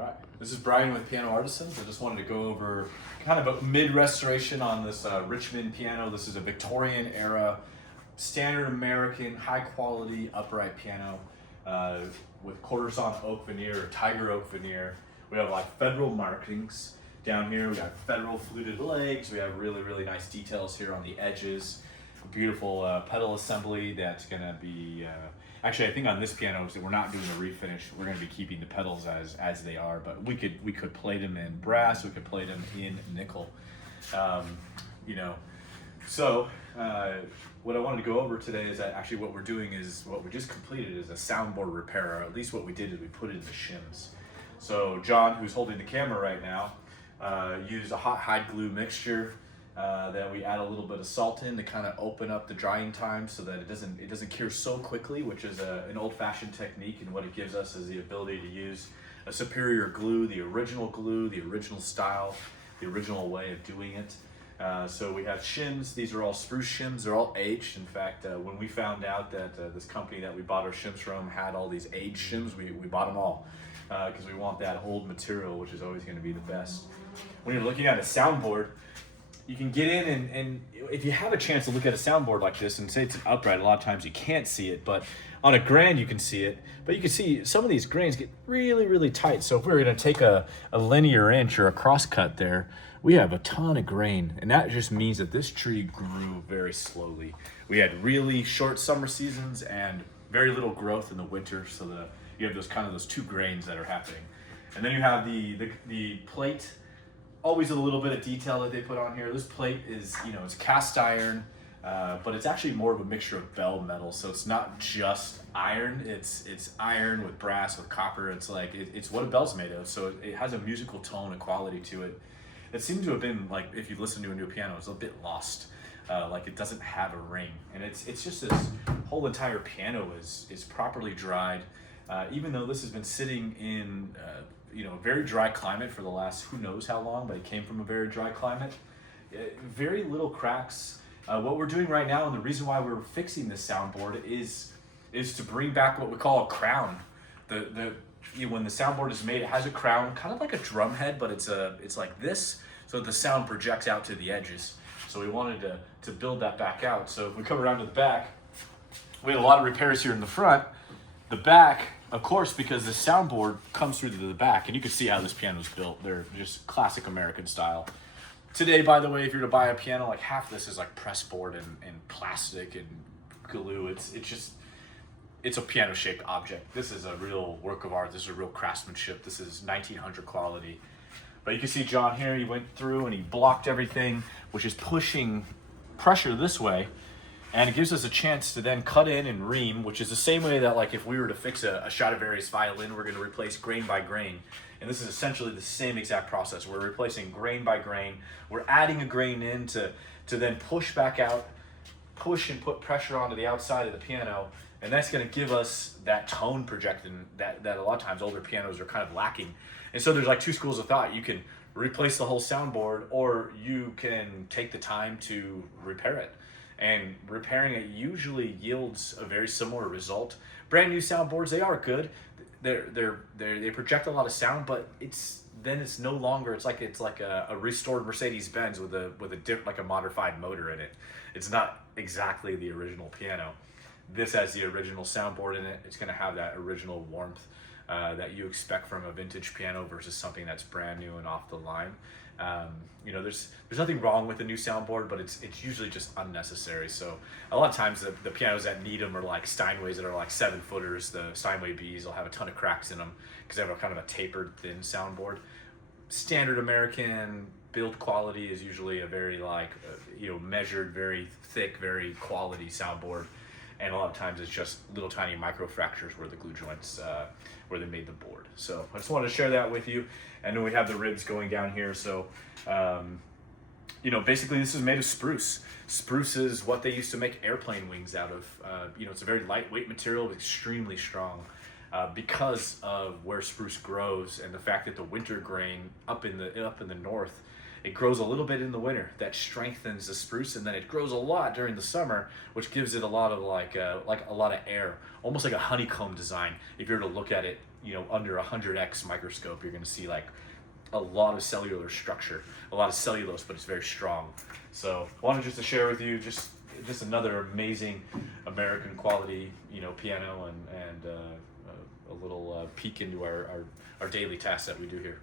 All right, this is Brian with Piano Artisans. I just wanted to go over kind of a mid-restoration on this Richmond piano. This is a Victorian-era, standard American, high-quality upright piano with quarter-sawn oak veneer or tiger oak veneer. We have like federal markings down here. We got federal fluted legs. We have really, really nice details here on the edges. A beautiful pedal assembly that's gonna be, actually I think on this piano we're not doing a refinish. We're gonna be keeping the pedals as they are, but we could plate them in brass, we could plate them in nickel. You know, so what I wanted to go over today is that actually what we're doing is, what we just completed is a soundboard repair, or at least what we did is we put it in the shims. So John, who's holding the camera right now, used a hot hide glue mixture that we add a little bit of salt in to kind of open up the drying time so that it doesn't cure so quickly, which is an old-fashioned technique, and what it gives us is the ability to use a superior glue, the original style, the original way of doing it. So we have shims. These are all spruce shims. They're all aged. In fact, when we found out that this company that we bought our shims from had all these aged shims, we bought them all because we want that old material, which is always going to be the best. When you're looking at a soundboard, you can get in and if you have a chance to look at a soundboard like this and say it's an upright, a lot of times you can't see it, but on a grand you can see it. But you can see some of these grains get really, really tight. So if we were going to take a linear inch or a cross cut there, we have a ton of grain, and that just means that this tree grew very slowly. We had really short summer seasons and very little growth in the winter, so you have those two grains that are happening. And then you have the plate. Always a little bit of detail that they put on here. This plate is, it's cast iron, but it's actually more of a mixture of bell metal. So it's not just iron. It's iron with brass, with copper. It's like, it's what a bell's made of. So it has a musical tone and quality to it. It seems to have been, like, if you listen to a new piano, it's a bit lost. Like it doesn't have a ring. And it's just this whole entire piano is properly dried. Even though this has been sitting in, a very dry climate for the last who knows how long, but it came from a very dry climate. Very little cracks. What we're doing right now, and the reason why we're fixing this soundboard is to bring back what we call a crown. When the soundboard is made, it has a crown, kind of like a drum head, but it's like this, so the sound projects out to the edges. So we wanted to build that back out. So if we come around to the back, we had a lot of repairs here in the front. The back, of course, because the soundboard comes through to the back, and you can see how this piano is built. They're just classic American style. Today, by the way, if you're to buy a piano, like half this is like press board and plastic and glue. It's a piano-shaped object. This is a real work of art. This is a real craftsmanship. This is 1900 quality. But you can see John here, he went through and he blocked everything, which is pushing pressure this way. And it gives us a chance to then cut in and ream, which is the same way that, like, if we were to fix a Stradivarius violin, we're going to replace grain by grain. And this is essentially the same exact process. We're replacing grain by grain. We're adding a grain in to then push back out, push and put pressure onto the outside of the piano. And that's going to give us that tone projection that a lot of times older pianos are kind of lacking. And so there's like two schools of thought. You can replace the whole soundboard, or you can take the time to repair it. And repairing it usually yields a very similar result. Brand new soundboards, they are good. They project a lot of sound, but it's no longer. It's like a restored Mercedes-Benz with a modified motor in it. It's not exactly the original piano. This has the original soundboard in it. It's going to have that original warmth that you expect from a vintage piano versus something that's brand new and off the line. There's nothing wrong with the new soundboard, but it's usually just unnecessary. So a lot of times the pianos that need them are like Steinways that are like 7-footers. The Steinway Bs will have a ton of cracks in them because they have a kind of a tapered, thin soundboard. Standard American build quality is usually a very measured, very thick, very quality soundboard. And a lot of times it's just little tiny micro fractures where the glue joints, where they made the board. So I just wanted to share that with you. And then we have the ribs going down here. So, basically this is made of spruce. Spruce is what they used to make airplane wings out of. It's a very lightweight material, but extremely strong because of where spruce grows and the fact that the winter grain up in the north It grows a little bit in the winter. That strengthens the spruce, and then it grows a lot during the summer, which gives it a lot of like a lot of air, almost like a honeycomb design. If you were to look at it, you know, under a 100x microscope, you're going to see like a lot of cellular structure, a lot of cellulose, but it's very strong. So I wanted just to share with you just another amazing American quality, you know, piano, and a little peek into our daily tasks that we do here.